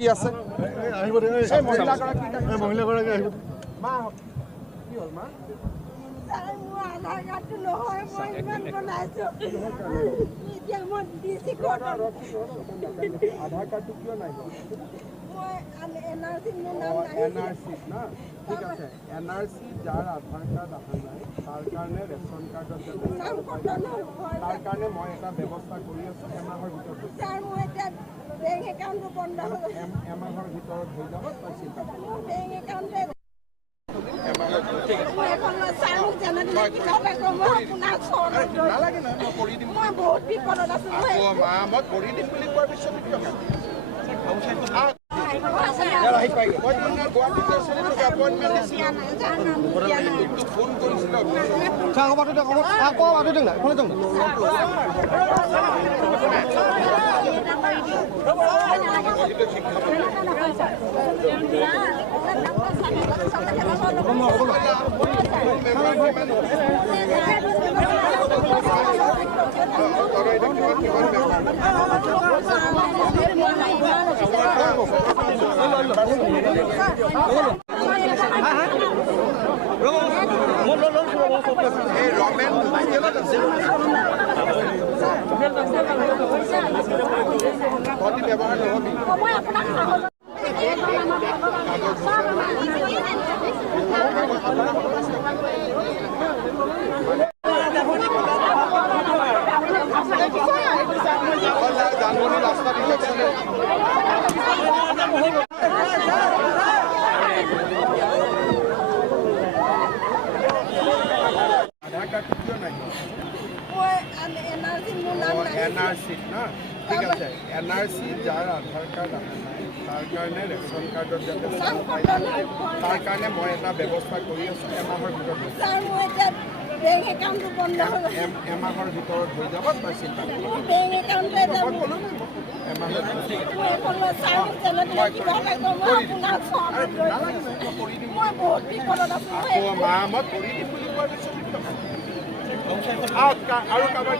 কি আছে মহিলাগৰাকী আহিব মা কি হ'ল মা আধাৰ কাৰ্ডটো নহয় মই ইমান বনাইছো এতিয়া মই ডিসি কোৰ্টত আধাৰ কাৰ্ডটো কিয় নাই মই এনআৰসি মোৰ নাম নাই এনআৰসি না ঠিক আছে এনআৰসি যাৰ আধাৰ কাৰ্ড অহা নাই তাৰ কাৰণে ৰেচন কাৰ্ডত তাৰ কাৰণে মই এটা ব্যৱস্থা কৰি আছো এমাহৰ ভিতৰত ছাৰ মই এতিয়া বেংক একাউণ্টটো বন্ধ হ'ল এমাহৰ ভিতৰত হৈ যাব তই চিন্তা মোৰ বেংক একাউণ্টে মই এখন ছাৰ মোক যেনেদৰে কিবা এটা কম আপোনাক নালাগে নহয় মই কৰি দিম মই বহুত বিপদত আছো মই কৰি দিম বুলি কোৱাৰ পিছত কিয় এনআৰসি না ঠিক আছে এনআৰসি যাৰ আধাৰ কাৰ্ড অহা নাই তাৰ কাৰণে ৰেচন কাৰ্ডত যাতে তাৰ কাৰণে মই এটা ব্যৱস্থা কৰি আছো এমাহৰ ভিতৰত ছাৰ মই এতিয়া বেংক একাউণ্টটো বন্ধ হ'ল এমাহৰ ভিতৰত হৈ যাব তই চিন্তা মোৰ বেংক একাউণ্টে এমাহৰ মই এখন ছাৰ মোক যেনেদৰে কিবা এটা কম আপোনাক মই বহুত বিপদত আছো মা মই কৰি দিম বুলি কোৱাৰ পিছত আৰু কাৰোবাৰ